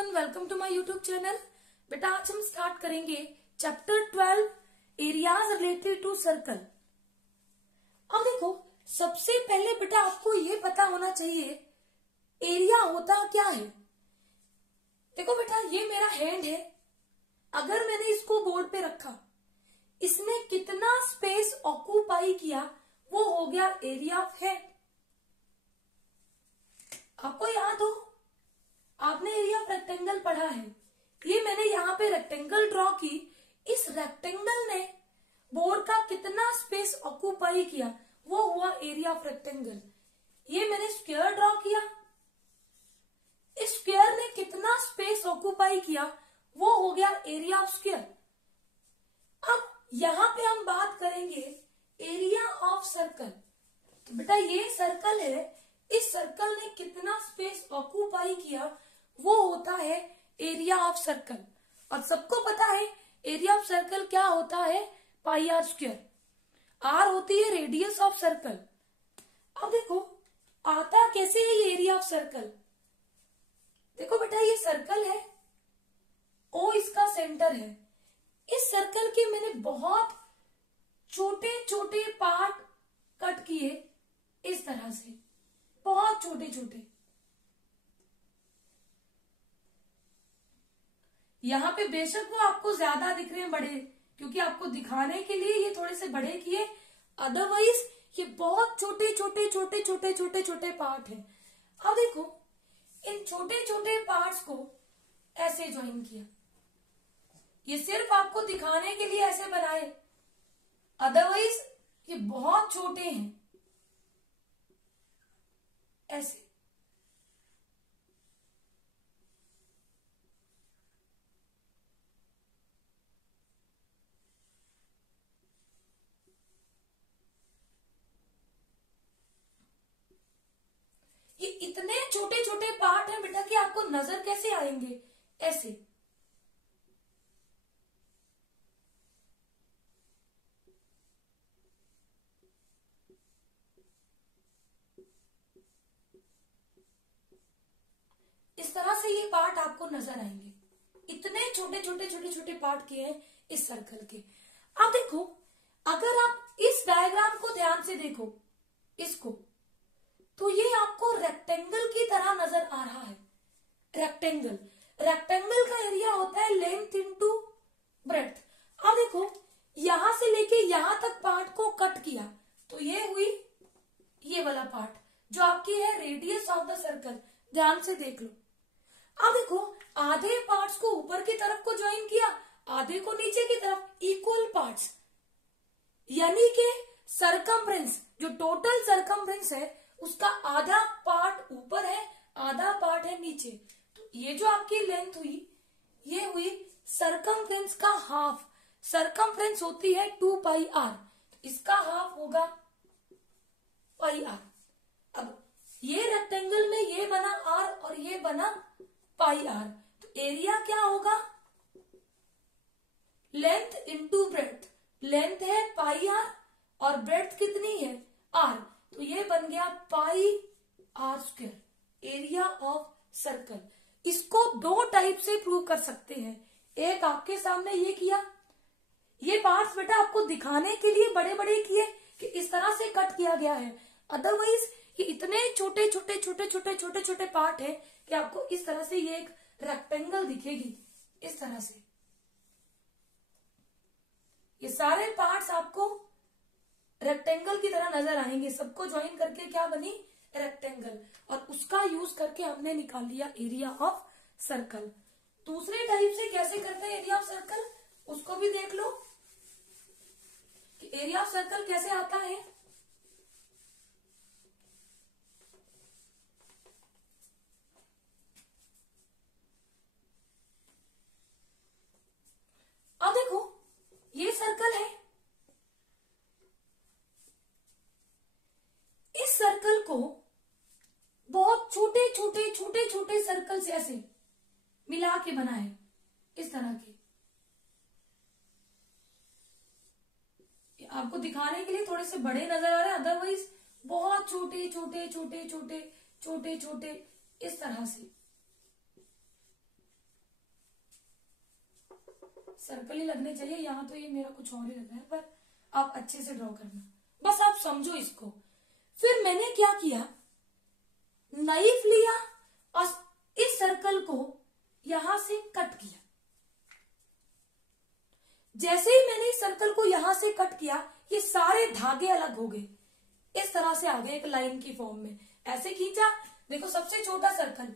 Everyone, welcome to my YouTube channel. बेटा आज हम स्टार्ट करेंगे chapter 12 areas related to circle. अब देखो, सबसे पहले बेटा आपको ये पता होना चाहिए एरिया होता क्या है। देखो बेटा, ये मेरा हैंड है। अगर मैंने इसको बोर्ड पे रखा, इसने कितना स्पेस ऑक्यूपाई किया, वो हो गया एरिया ऑफ हैंड। आपको याद हो, आपने एरिया ऑफ रेक्टेंगल पढ़ा है। ये मैंने यहाँ पे रेक्टेंगल ड्रॉ की, इस रेक्टेंगल ने बोर्ड का कितना स्पेस ऑक्यूपाई किया, वो हुआ एरिया ऑफ रेक्टेंगल। ये मैंने स्क्वायर ड्रॉ किया, इस स्क्वायर ने कितना स्पेस ऑक्यूपाई किया, वो हो गया एरिया ऑफ स्क्वायर। अब यहां पे हम बात करेंगे एरिया ऑफ सर्कल। तो बेटा ये सर्कल है, इस सर्कल ने कितना स्पेस ऑक्यूपाई किया, वो होता है एरिया ऑफ सर्कल। और सबको पता है एरिया ऑफ सर्कल क्या होता है, पाई आर स्क्वायर। आर होती है रेडियस ऑफ सर्कल। अब देखो आता कैसे है ये एरिया ऑफ सर्कल। देखो बेटा, ये सर्कल है, ओ इसका सेंटर है। इस सर्कल के मैंने बहुत छोटे छोटे पार्ट कट किए, इस तरह से बहुत छोटे छोटे। यहाँ पे बेशक वो आपको ज्यादा दिख रहे हैं बड़े, क्योंकि आपको दिखाने के लिए ये थोड़े से बड़े किए, अदरवाइज ये बहुत छोटे छोटे छोटे छोटे छोटे छोटे पार्ट है। अब देखो, इन छोटे छोटे पार्ट्स को ऐसे ज्वाइन किया। ये सिर्फ आपको दिखाने के लिए ऐसे बनाए, अदरवाइज ये बहुत छोटे हैं, ऐसे। ये इतने छोटे छोटे पार्ट हैं बेटा कि आपको नजर कैसे आएंगे, ऐसे। इस तरह से ये पार्ट आपको नजर आएंगे। इतने छोटे छोटे छोटे छोटे पार्ट किए हैं इस सर्कल के। अब देखो, अगर आप इस डायग्राम को ध्यान से देखो, इसको, तो ये आपको रेक्टेंगल की तरह नजर आ रहा है। रेक्टेंगल, रेक्टेंगल का एरिया होता है लेंथ इंटू ब्रेड्थ। अब देखो, यहां से लेके यहां तक पार्ट को कट किया, तो ये हुई ये वाला पार्ट जो आपकी है रेडियस ऑफ द सर्कल। ध्यान से देख लो। अब देखो, आधे पार्ट्स को ऊपर की तरफ को ज्वाइन किया, आधे को नीचे की तरफ, इक्वल पार्ट्स। यानी कि सरकमफ्रेंस, जो टोटल सरकमफ्रेंस है, उसका आधा पार्ट ऊपर है, आधा पार्ट है नीचे। तो ये जो आपकी लेंथ हुई, ये हुई सरकमफ्रेंस का हाफ। सरकमफ्रेंस होती है 2 पाई आर, तो इसका हाफ होगा पाई आर। अब ये रेक्टेंगल में ये बना आर और ये बना पाई आर, तो एरिया क्या होगा, लेंथ इंटू ब्रेड्थ। लेंथ है पाई आर और ब्रेड्थ कितनी है, आर, तो ये बन गया pi are square, area of circle. इसको दो टाइप से प्रूव कर सकते हैं। एक आपके सामने ये किया, ये पार्ट्स बेटा आपको दिखाने के लिए बड़े बड़े किए कि इस तरह से कट किया गया है, अदरवाइज ये इतने छोटे छोटे छोटे छोटे छोटे छोटे पार्ट है कि आपको इस तरह से ये एक रेक्टेंगल दिखेगी, इस तरह से। ये सारे पार्ट्स आपको रेक्टेंगल की तरह नजर आएंगे। सबको ज्वाइन करके क्या बनी, रेक्टेंगल, और उसका यूज करके हमने निकाल लिया एरिया ऑफ सर्कल। दूसरे टाइप से कैसे करते हैं एरिया ऑफ सर्कल, उसको भी देख लो कि एरिया ऑफ सर्कल कैसे आता है। अब देखो, ये सर्कल है, इस सर्कल को बहुत छोटे छोटे छोटे छोटे सर्कल से ऐसे मिला के बना है, इस तरह के। आपको दिखाने के लिए थोड़े से बड़े नजर आ रहे हैं, अदरवाइज बहुत छोटे छोटे छोटे छोटे छोटे छोटे इस तरह से। सर्कल ही लगने चाहिए, यहाँ तो ये मेरा कुछ और ही लग रहा है, पर आप अच्छे से ड्रॉ करना, बस आप समझो इसको। फिर मैंने क्या किया, नाइफ लिया और इस सर्कल को यहां से कट किया। जैसे ही मैंने इस सर्कल को यहां से कट किया, ये सारे धागे अलग हो गए, इस तरह से आ गए एक लाइन की फॉर्म में। ऐसे खींचा, देखो सबसे छोटा सर्कल,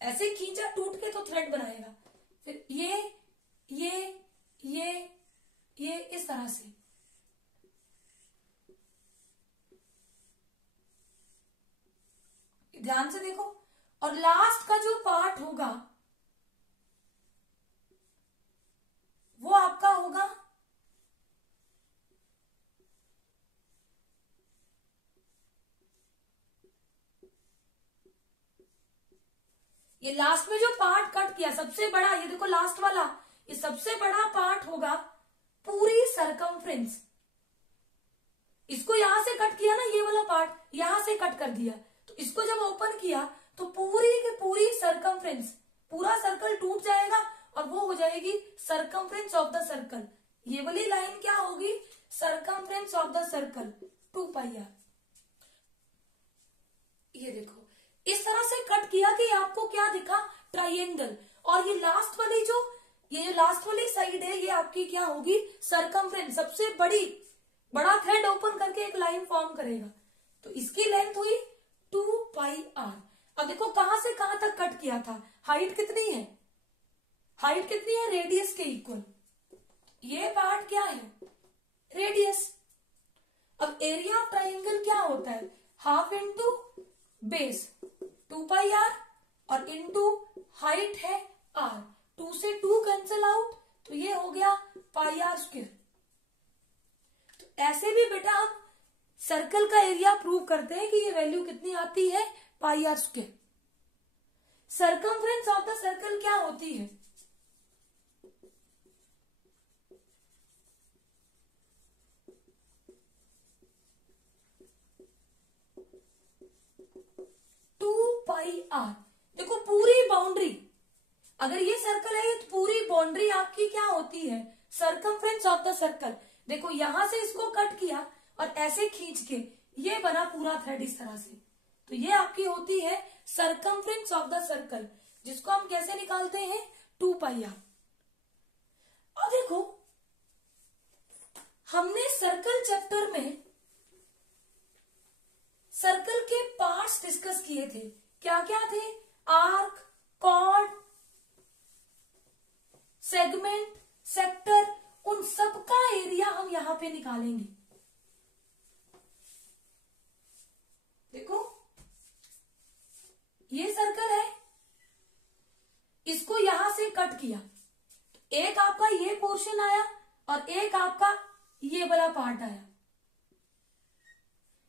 ऐसे खींचा, टूट के तो थ्रेड बनाएगा। फिर ये इस तरह से, ध्यान से देखो। और लास्ट का जो पार्ट होगा वो आपका होगा ये लास्ट में जो पार्ट कट किया सबसे बड़ा, ये देखो लास्ट वाला, ये सबसे बड़ा पार्ट होगा पूरी सरकमफ्रेंस। इसको यहां से कट किया ना, ये वाला पार्ट यहां से कट कर दिया, तो इसको जब ओपन किया तो पूरी की पूरी सरकमफ्रेंस, पूरा सर्कल टूट जाएगा और वो हो जाएगी सरकमफ्रेंस ऑफ द सर्कल। ये वाली लाइन क्या होगी, circumference of the circle 2πr। ये देखो इस तरह से कट किया कि आपको क्या दिखा, ट्राइंगल। और ये लास्ट वाली जो, ये लास्ट वाली साइड है, ये आपकी क्या होगी, सरकमफ्रेंस, सबसे बड़ा थ्रेड ओपन करके एक लाइन फॉर्म करेगा। तो इसकी लेंथ हुई 2πr। अब देखो कहां से कहां तक कट किया था, हाइट कितनी है, हाइट कितनी है, रेडियस के इक्वल। ये पार्ट क्या है, रेडियस। अब एरिया ऑफ ट्राइंगल क्या होता है, हाफ इंटू बेस 2πr और इंटू हाइट है r। 2 से 2 कैंसिल आउट, तो ये हो गया πr²। तो ऐसे भी बेटा हम सर्कल का एरिया प्रूव करते हैं कि ये वैल्यू कितनी आती है, πr²। Circumference of the circle क्या होती है, πr। देखो पूरी बाउंड्री, अगर ये सर्कल है तो पूरी बाउंड्री आपकी क्या होती है, सरकमफ्रेंस ऑफ द सर्कल। देखो यहां से इसको कट किया और ऐसे खींच के ये बना पूरा थ्रेड इस तरह से, तो ये आपकी होती है सरकमफ्रेंस ऑफ द सर्कल, जिसको हम कैसे निकालते हैं, 2πr। और देखो हमने सर्कल चैप्टर में सर्कल के पार्ट्स डिस्कस किए थे, क्या क्या थे, आर्क, कॉर्ड, सेगमेंट, सेक्टर, उन सबका एरिया हम यहां पे निकालेंगे। देखो ये सर्कल है, इसको यहां से कट किया, एक आपका ये पोर्शन आया और एक आपका ये वाला पार्ट आया।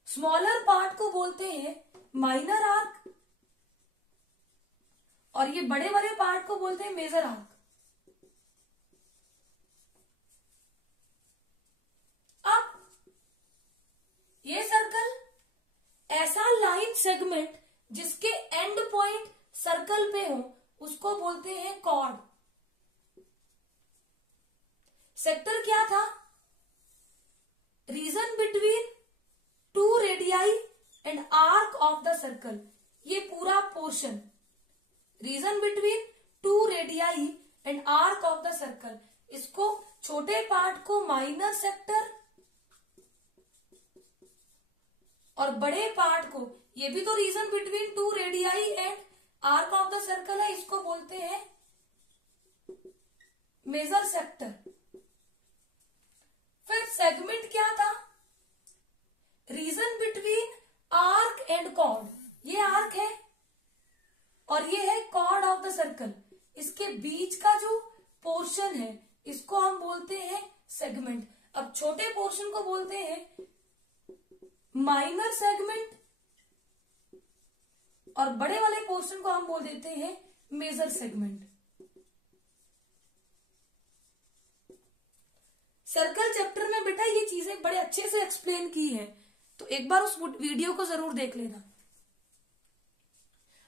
स्मॉलर पार्ट को बोलते हैं माइनर आर्क और ये बड़े वाले पार्ट को बोलते हैं मेजर आर्क। अब ये सर्कल ऐसा लाइन सेगमेंट जिसके एंड पॉइंट सर्कल पे हो उसको बोलते हैं कॉर्ड। सेक्टर क्या था, region between 2 radii and arc of the circle. ये पूरा portion, region between 2 radii and arc of the circle, इसको छोटे पार्ट को माइनर सेक्टर और बड़े पार्ट को, ये भी तो region between 2 radii and arc of the circle है, इसको बोलते हैं मेजर सेक्टर। फिर सेगमेंट क्या था, region between arc and chord. ये आर्क है और ये है कॉर्ड ऑफ द सर्कल, इसके बीच का जो पोर्शन है इसको हम बोलते हैं सेगमेंट। अब छोटे पोर्शन को बोलते हैं माइनर सेगमेंट और बड़े वाले पोर्शन को हम बोल देते हैं मेजर सेगमेंट। सर्कल चैप्टर में बेटा ये चीजें बड़े अच्छे से एक्सप्लेन की है, तो एक बार उस वीडियो को जरूर देख लेना।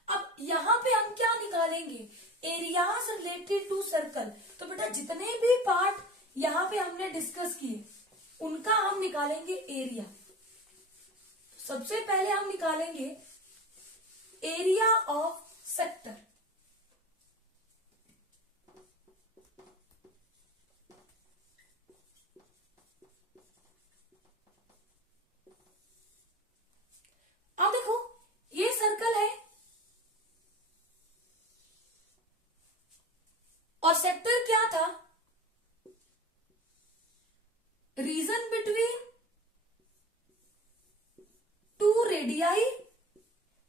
अब यहां पे हम क्या निकालेंगे, एरियाज रिलेटेड टू सर्कल। तो बेटा जितने भी पार्ट यहां पे हमने डिस्कस किए उनका हम निकालेंगे एरिया। सबसे पहले हम निकालेंगे एरिया ऑफ सेक्टर। अब देखो ये सर्कल है और सेक्टर क्या था, region between two radii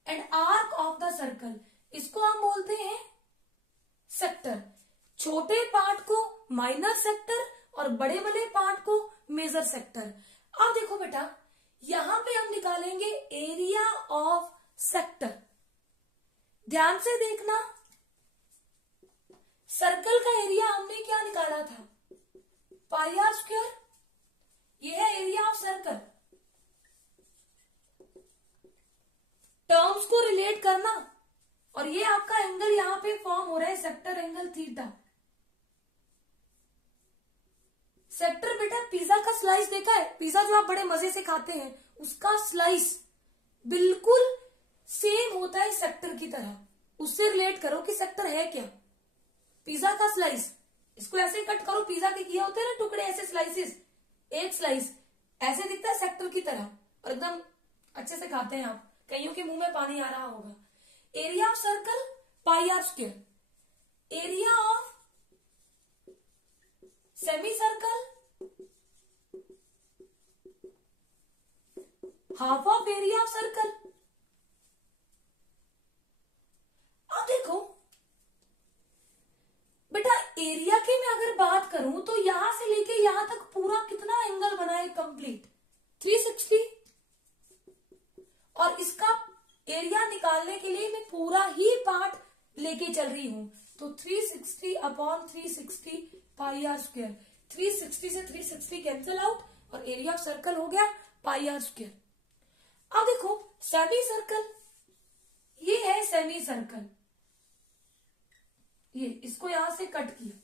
and arc of the circle. इसको हम बोलते हैं सेक्टर। छोटे पार्ट को माइनर सेक्टर और बड़े वाले पार्ट को मेजर सेक्टर। अब देखो बेटा यहां पे हम निकालेंगे एरिया ऑफ सेक्टर। ध्यान से देखना, सर्कल का एरिया हमने क्या निकाला था, पाई आर स्क्वायर। यह है एरिया ऑफ सर्कल। टर्म्स को रिलेट करना, और ये आपका एंगल यहां पे फॉर्म हो रहा है सेक्टर एंगल थीटा। सेक्टर बेटा पिज्जा का स्लाइस देखा है, पिज्जा जो आप बड़े मजे से खाते हैं उसका स्लाइस बिल्कुल सेम होता है सेक्टर की तरह। उससे रिलेट करो कि सेक्टर है क्या, पिज्जा का स्लाइस। इसको ऐसे कट करो, पिज्जा के किए होते हैं ना टुकड़े ऐसे स्लाइसेस, एक स्लाइस ऐसे दिखता है सेक्टर की तरह और एकदम अच्छे से खाते हैं आप, कईयों के मुंह में पानी आ रहा होगा। Area of circle pi are square. Area of semi circle half of area of circle. अब देखो बेटा एरिया की मैं अगर बात करूं तो यहां से लेके यहां तक पूरा कितना एंगल बना है कंप्लीट, 360। और इसका एरिया निकालने के लिए मैं पूरा ही पार्ट लेके चल रही हूं, तो 360 अपॉन 360 पाई आर स्क्वायर। 360 से 360 कैंसिल आउट और एरिया ऑफ सर्कल हो गया पाई आर स्क्वायर। अब देखो सेमी सर्कल, ये है सेमी सर्कल, ये इसको यहां से कट किया।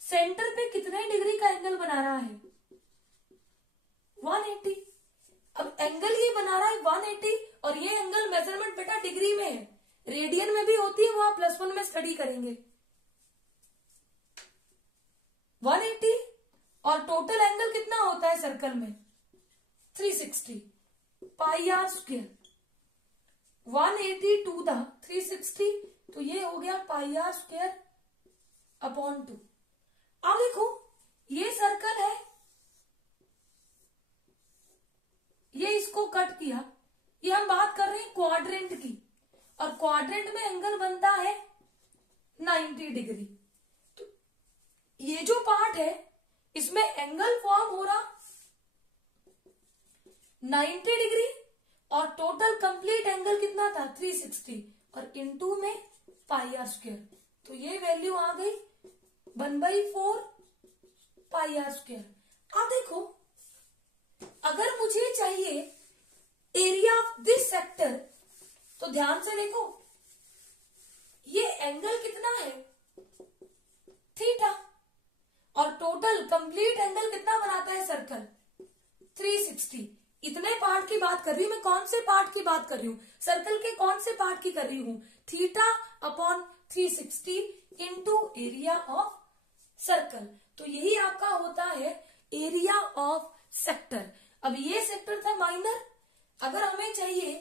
सेंटर पे कितने डिग्री का एंगल बना रहा है, 180। अब एंगल ये बना रहा है 180 और ये एंगल मेजरमेंट बेटा डिग्री में है, रेडियन में भी होती है, वो आप +1 में स्टडी करेंगे। 180 और टोटल एंगल कितना होता है सर्कल में, 360 pi are square. 180 to the 360, तो ये हो गया पाई आर स्क्वायर अपॉन 2। अब देखो ये सर्कल है, ये इसको कट किया, ये हम बात कर रहे हैं क्वाड्रेंट की, और क्वाड्रेंट में एंगल बनता है 90 डिग्री। तो ये जो पार्ट है इसमें एंगल फॉर्म हो रहा 90 डिग्री और टोटल कंप्लीट एंगल कितना था 360 और इनटू में पाई आर स्क्वायर। तो ये वैल्यू आ गई 1/4 पाई आर स्क्वायर। अब देखो अगर मुझे चाहिए एरिया ऑफ दिस सेक्टर, तो ध्यान से देखो ये एंगल कितना है थीटा, और टोटल कंप्लीट एंगल कितना बनाता है सर्कल 360। इतने पार्ट की बात कर रही हूं मैं, कौन से पार्ट की बात कर रही हूं, सर्कल के कौन से पार्ट की कर रही हूं, theta upon 360 into area of circle. तो यही आपका होता है एरिया ऑफ सेक्टर। अब ये सेक्टर था माइनर, अगर हमें चाहिए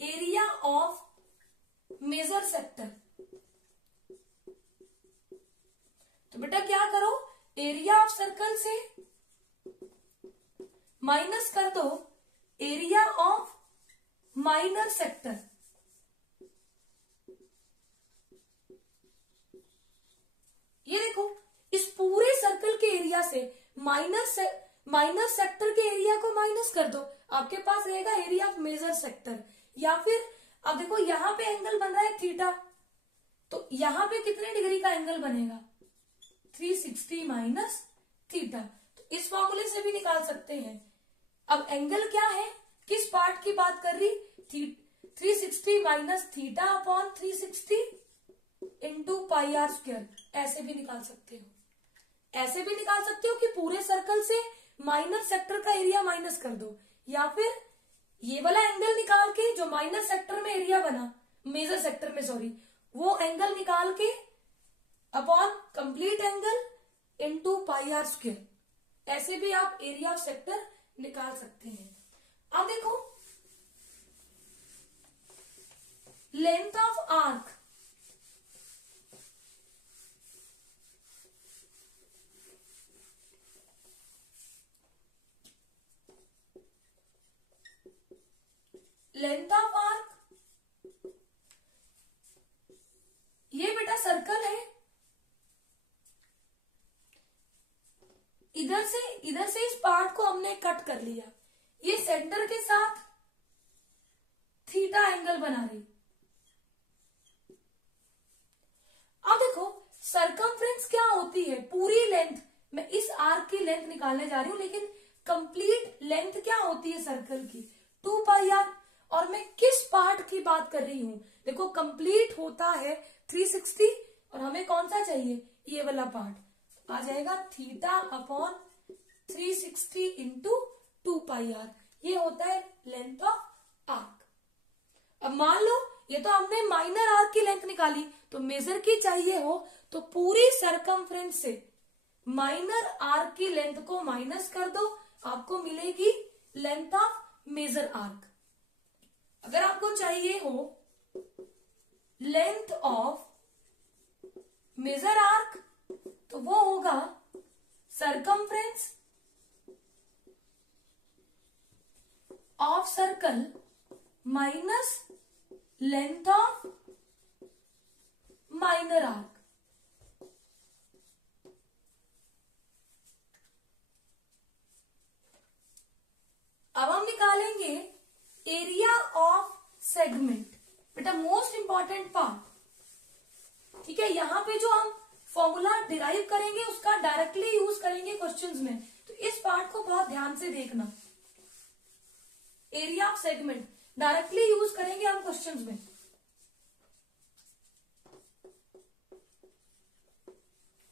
एरिया ऑफ मेजर सेक्टर, तो बेटा क्या करो, एरिया ऑफ सर्कल से माइनस कर दो एरिया ऑफ माइनर सेक्टर। ये देखो इस पूरे सर्कल के एरिया से माइनर सेक्टर के एरिया को माइनस कर दो, आपके पास रहेगा एरिया ऑफ मेजर सेक्टर। या फिर अब देखो यहां पे एंगल बन रहा है थीटा, तो यहां पे कितने डिग्री का एंगल बनेगा 360 माइनस थीटा। तो इस फॉर्मूले से भी निकाल सकते हैं। अब एंगल क्या है, किस पार्ट की बात कर रही, 360 minus theta upon 360 pi are square, ऐसे भी निकाल सकते हो। ऐसे भी निकाल सकते हो कि पूरे सर्कल से माइनर सेक्टर का एरिया माइनस कर दो, या फिर ये वाला एंगल निकाल के जो माइनर सेक्टर में एरिया बना, मेजर सेक्टर में सॉरी, वो एंगल निकाल के upon complete angle into pi are square, ऐसे भी आप एरिया ऑफ सेक्टर निकाल सकते हैं। अब देखो length of arc, length of arc, ये बेटा सर्कल है, इधर से इस पार्ट को हमने कट कर लिया, ये सेंटर के साथ थीटा एंगल बना रही। अब देखो सरकमफ्रेंस क्या होती है, पूरी लेंथ, मैं इस आर्क की लेंथ निकालने जा रही हूं, लेकिन कंप्लीट लेंथ क्या होती है सर्कल की, 2 पाई आर। और मैं किस पार्ट की बात कर रही हूं, देखो कंप्लीट होता है 360 और हमें कौन सा चाहिए, ये वाला पार्ट आ जाएगा theta upon 360 into 2 pi R, ये होता है लेंथ ऑफ आर्क। अब मान लो ये तो हमने माइनर आर्क की लेंथ निकाली, तो मेजर की चाहिए हो तो पूरी सरकमफ्रेंस से माइनर आर्क की लेंथ को माइनस कर दो, आपको मिलेगी लेंथ ऑफ मेजर आर्क। अगर आपको चाहिए हो लेंथ ऑफ मेजर आर्क तो वो होगा circumference of circle minus length of minor arc. अब हम निकालेंगे एरिया ऑफ सेगमेंट, बेटा मोस्ट इंपॉर्टेंट पार्ट, ठीक है। यहां पे जो हम फॉर्मूला डिराइव करेंगे उसका डायरेक्टली यूज करेंगे क्वेश्चंस में, तो इस पार्ट को बहुत ध्यान से देखना। Area of segment directly use करेंगे हम क्वेश्चंस में।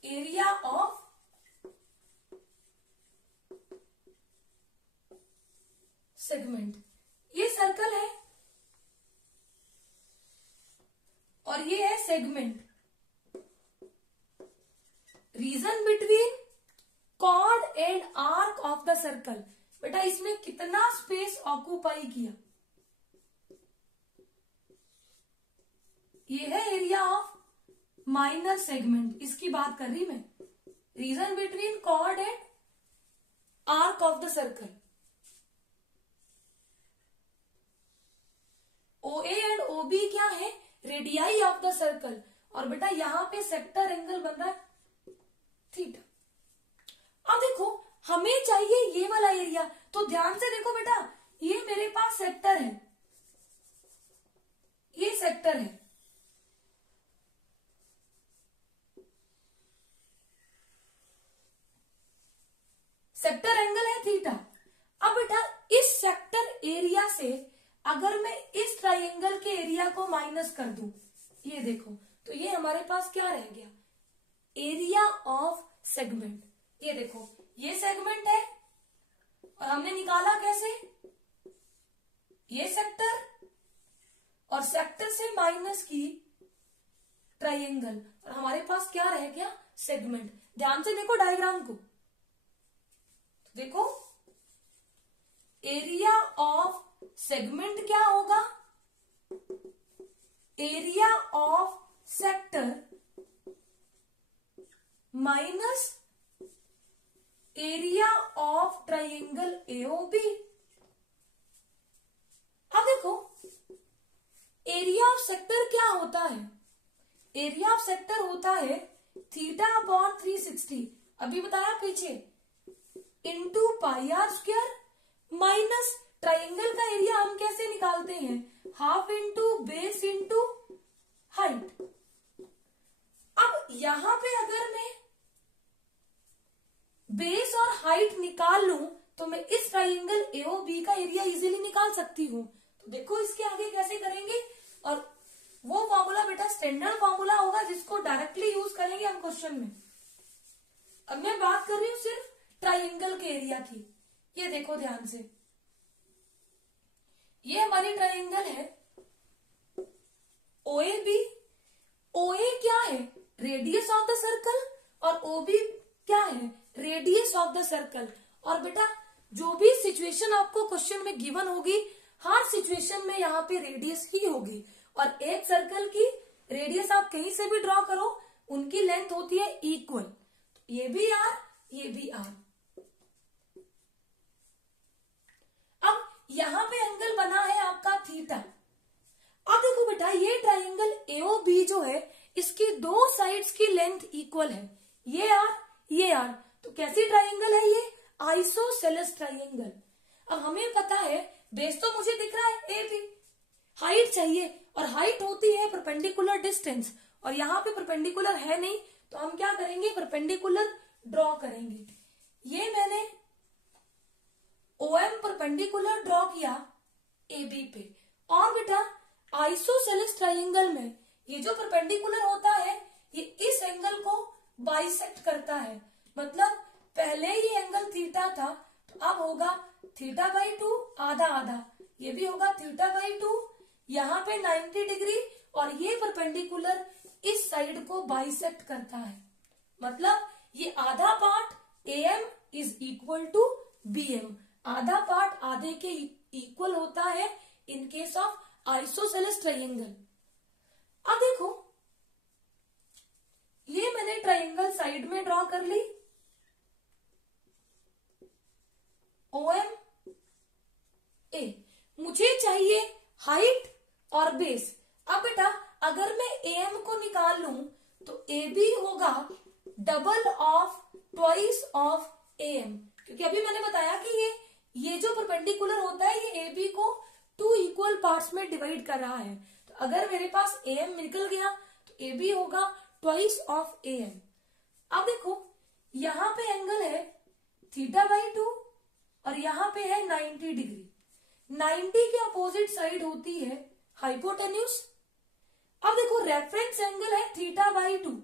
एरिया ऑफ सेगमेंट, ये सर्कल है और ये है segment. Region between chord and arc of the circle, बेटा इसमें कितना स्पेस ऑक्यूपाई किया, ये है एरिया ऑफ माइनर सेगमेंट, इसकी बात कर रही मैं। Region between chord and arc of the circle, OA and OB क्या है, रेडियाई ऑफ द सर्कल, और बेटा यहां पे सेक्टर एंगल बन रहा है थीटा। अब देखो हमें चाहिए ये वाला एरिया, तो ध्यान से देखो बेटा, ये मेरे पास सेक्टर है, ये सेक्टर है, सेक्टर एंगल है थीटा। अब बेटा इस सेक्टर एरिया से अगर मैं इस ट्राइंगल के एरिया को माइनस कर दूं, ये देखो, तो ये हमारे पास क्या रह गया, एरिया ऑफ सेगमेंट। ये देखो ये सेगमेंट है और हमने निकाला कैसे, ये सेक्टर और सेक्टर से माइनस की ट्राइंगल, और हमारे पास क्या रह गया, सेगमेंट। ध्यान से देखो डायग्राम को, देखो एरिया ऑफ सेगमेंट क्या होगा, area of sector minus area of triangle AOB। अब देखो एरिया ऑफ सेक्टर क्या होता है, एरिया ऑफ सेक्टर होता है थीटा अपॉन 360, अभी बताया पीछे, into pi are square minus triangle का एरिया हम कैसे निकालते हैं, half into base into height. अब यहां पे अगर मैं बेस और हाइट निकाल लूं तो मैं इस ट्राइंगल AOB का एरिया इजीली निकाल सकती हूं। तो देखो इसके आगे कैसे करेंगे, और वो फॉर्मूला बेटा स्टैंडर्ड फॉर्मूला होगा जिसको डायरेक्टली यूज करेंगे हम क्वेश्चन में। अब मैं बात कर रही हूं सिर्फ ट्राइंगल के एरिया की। ये देखो ध्यान से, ये हमारी ट्राइंगल है OAB। OA क्या है? रेडियस ऑफ द सर्कल, और OB क्या है? Radius of the circle. और बेटा जो भी सिचुएशन आपको क्वेश्चन में गिवन होगी, हर सिचुएशन में यहाँ पे रेडियस ही होगी। और एक सर्कल की रेडियस आप कहीं से भी ड्रॉ करो, उनकी लेंथ होती है इक्वल। ये भी R, ये भी R। अब यहां पे एंगल बना है आपका थीटा। अब देखो बेटा, ये ट्राइंगल AOB जो है, इसकी दो साइड्स की लेंथ इक्वल है, ये R, ये R। तो कैसी ट्राइंगल है ये? Isosceles triangle. अब हमें पता है बेस तो मुझे दिख रहा है AB, हाइट चाहिए, और हाइट होती है परपेंडिकुलर डिस्टेंस, और यहाँ पे परपेंडिकुलर है नहीं, तो हम क्या करेंगे? परपेंडिकुलर ड्रॉ करेंगे। ये मैंने OM परपेंडिकुलर ड्रॉ किया AB पे। और बेटा आइसोसेलेस ट्राइंगल में ये जो परपेंडिकुलर होता है, ये इस एंगल को बाइसेक्ट करता है। मतलब पहले ये एंगल थीटा था, तो अब होगा θ/2 आधा आधा, ये भी होगा θ/2, यहाँ पे 90 डिग्री, और ये परपेंडिकुलर इस साइड को बाइसेक्ट करता है। मतलब ये आधा part AM is equal to BM। आधा पार्ट आधे के इक्वल होता है in case of isosceles triangle. अब देखो, ये मैंने ट्राइंगल साइड में ड्रॉ कर ली, OMA। मुझे चाहिए हाइट और बेस। अब बेटा अगर मैं AM को निकाल लूं, तो AB होगा double of twice of AM, क्योंकि अभी मैंने बताया कि ये जो परपेंडिकुलर होता है, ये AB को 2 इक्वल पार्ट्स में डिवाइड कर रहा है। तो अगर मेरे पास AM निकल गया, तो AB होगा ट्वाइस ऑफ AM। अब देखो, यहां पे एंगल है θ/2, और यहाँ पे है 90 डिग्री। 90 के अपोजिट साइड होती है हाइपोटेन्यूज। अब देखो, रेफरेंस एंगल है θ/2,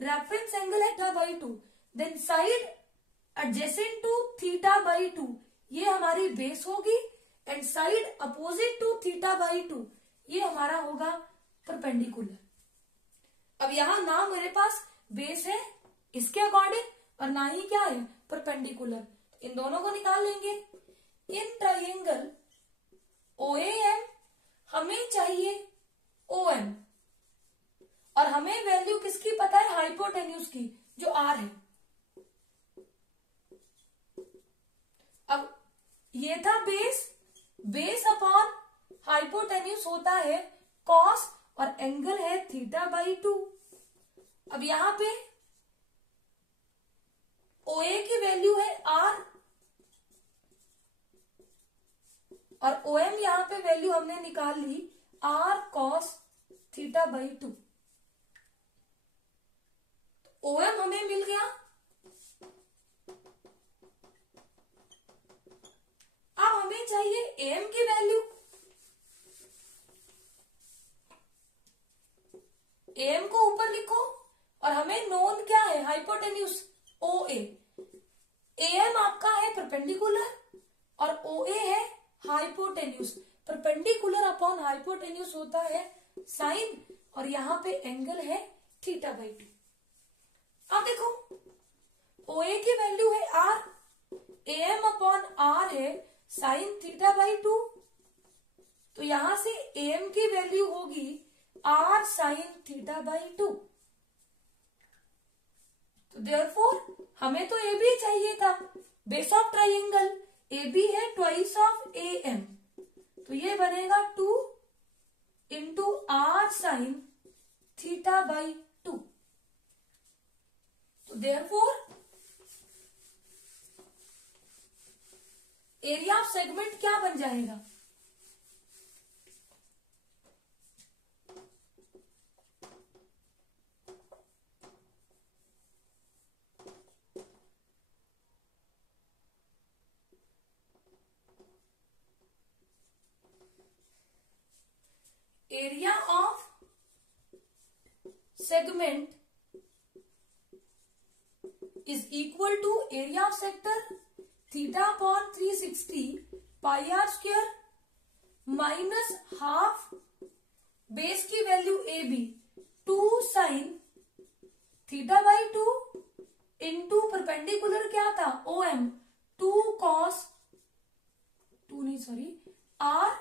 रेफरेंस एंगल है θ/2, देन साइड एडजेसेंट टू θ/2 ये हमारी बेस होगी, एंड साइड अपोजिट टू θ/2 ये हमारा होगा परपेंडिकुलर। अब यहां ना मेरे पास बेस है इसके अकॉर्डिंग, और ना ही क्या है परपेंडिकुलर, इन दोनों को निकाल लेंगे। इन ट्राइंगल OAM हमें चाहिए OM, और हमें वैल्यू किसकी पता है? हाइपोटेन्यूज की, जो R है। अब ये था बेस, बेस अपॉन हाइपोटेन्यूज होता है कॉस, और एंगल है θ/2। अब यहां पे OA की वैल्यू है R, और OM यहां पे वैल्यू हमने निकाल ली R cos θ/2। OM हमें मिल गया। अब हमें चाहिए AM की वैल्यू। AM को ऊपर लिखो, और हमें नोन क्या है? Hypotenuse OA। AM आपका है परपेंडिकुलर, और OA है हाइपोटेन्यूज। परपेंडिकुलर अपॉन हाइपोटेन्यूज होता है साइन, और यहाँ पे एंगल है θ/2। अब देखो, OA की वैल्यू है R, AM अपॉन R है साइन θ/2, तो यहां से AM की वैल्यू होगी R साइन θ/2। तो देयरफॉर हमें तो AB चाहिए था, बेस ऑफ ट्राइंगल AB है ट्वाइस ऑफ AM, तो ये बनेगा 2 इंटू R साइन θ/2। तो देयरफॉर एरिया ऑफ सेगमेंट क्या बन जाएगा? Area of segment is equal to area of sector theta upon 360 pi r square minus half base की value A B 2 sin theta by 2 into perpendicular क्या था O M 2 cos 2 नहीं sorry R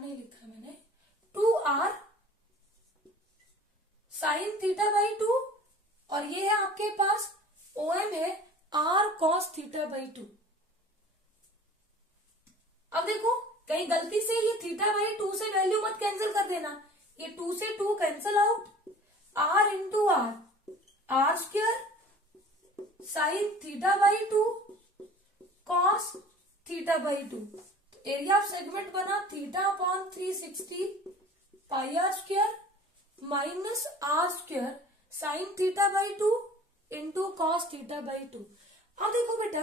नहीं लिखा मैंने 2 r sin थीटा बाई 2 और ये है आपके पास ओ एम है आर कॉस थीटा बाई 2। अब देखो कहीं गलती से ये थीटा बाई 2 से वैल्यू मत कैंसिल कर देना, ये 2 से 2 cancel out, R into R square sine theta by 2 cos theta by 2। तो एरिया ऑफ सेगमेंट बना theta upon 360 pi are square minus R square sine theta by 2 into cos theta by 2। अब देखो बेटा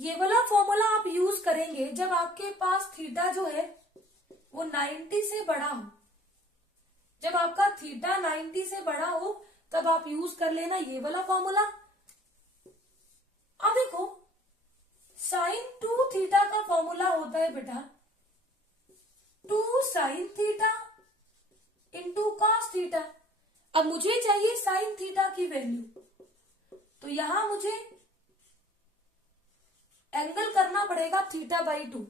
ये वाला फॉर्मूला आप use करेंगे जब आपके पास थीटा जो है वो 90 से बड़ा हो। जब आपका थीटा 90 से बड़ा हो तब आप यूज कर लेना ये वाला फॉर्मूला। अब देखो साइन 2 थीटा का फॉर्मूला होता है बेटा 2 sine theta into cos theta. अब मुझे चाहिए साइन थीटा की वैल्यू, तो यहां मुझे एंगल करना पड़ेगा थीटा बाई 2।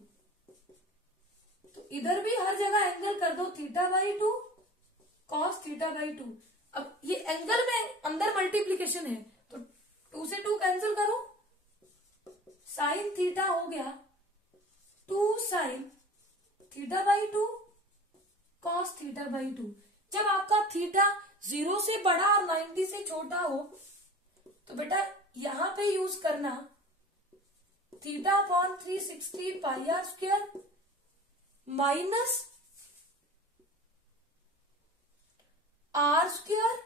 तो इधर भी हर जगह एंगल कर दो theta by 2 cos theta by 2। अब ये एंगल में अंदर मल्टीप्लीकेशन है तो 2 से 2 कैंसिल करो, साइन थीटा हो गया 2 sine theta by 2 cos theta by 2। जब आपका थीटा 0 से बड़ा और 90 से छोटा हो तो बेटा यहां पे यूज करना theta upon 360 pi are square minus R square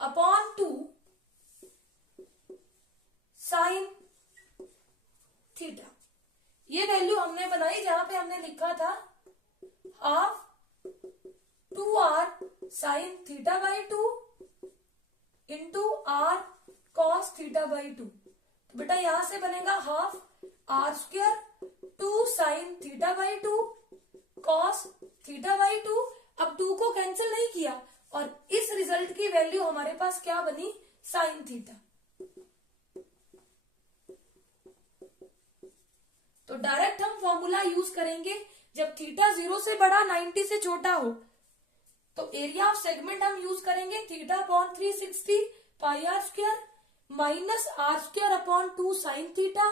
upon 2 sine theta. ये वैल्यू हमने बनाई जहां पे हमने लिखा था half 2r sine theta by 2 into R cos theta by 2। तो बेटा यहां से बनेगा half R square 2 sine theta by 2 cos theta by 2। अब 2 को कैंसिल नहीं किया और इस रिजल्ट की वैल्यू हमारे पास क्या बनी साइन थीटा। तो डायरेक्ट हम फॉर्मूला यूज करेंगे जब थीटा 0 से बड़ा 90 से छोटा हो तो एरिया ऑफ सेगमेंट हम यूज करेंगे theta upon 360 pi are square minus R square upon 2 sine theta.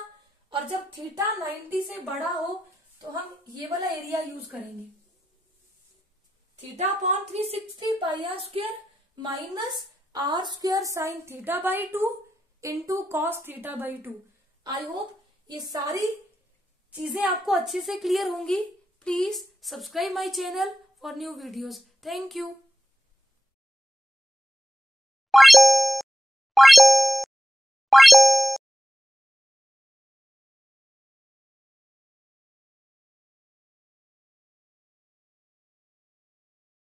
और जब थीटा 90 से बड़ा हो तो हम ये वाला एरिया यूज करेंगे theta upon 360 pi are square minus R square sine theta by 2 into cos theta by 2। I hope ये सारी चीजें आपको अच्छे से क्लियर होंगी। Please subscribe my channel for new videos. Thank you.